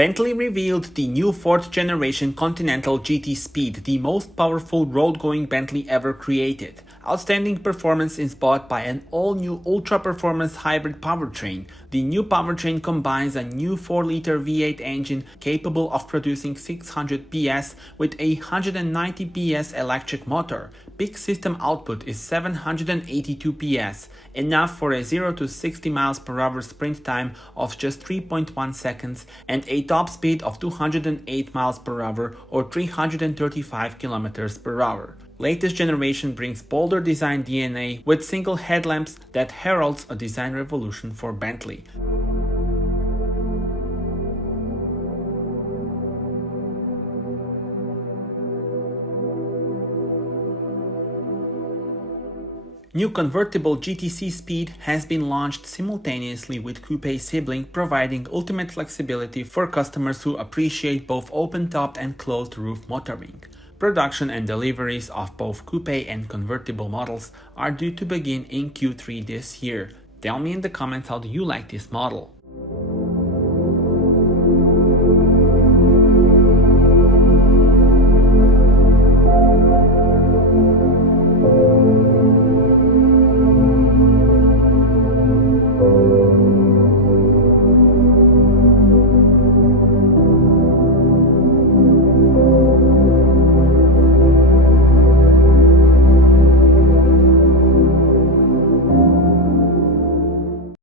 Bentley revealed the new 4th generation Continental GT Speed, the most powerful road-going Bentley ever created. Outstanding performance is bought by an all-new ultra-performance hybrid powertrain. The new powertrain combines a new 4-liter V8 engine capable of producing 600 PS with a 190 PS electric motor. Peak system output is 782 PS, enough for a 0 to 60 miles per hour sprint time of just 3.1 seconds and a top speed of 208 miles per hour or 335 kilometers per hour. Latest generation brings bolder design DNA with single headlamps that heralds a design revolution for Bentley. New convertible GTC Speed has been launched simultaneously with Coupe sibling, providing ultimate flexibility for customers who appreciate both open-topped and closed-roof motoring. Production and deliveries of both coupe and convertible models are due to begin in Q3 this year. Tell me in the comments how do you like this model.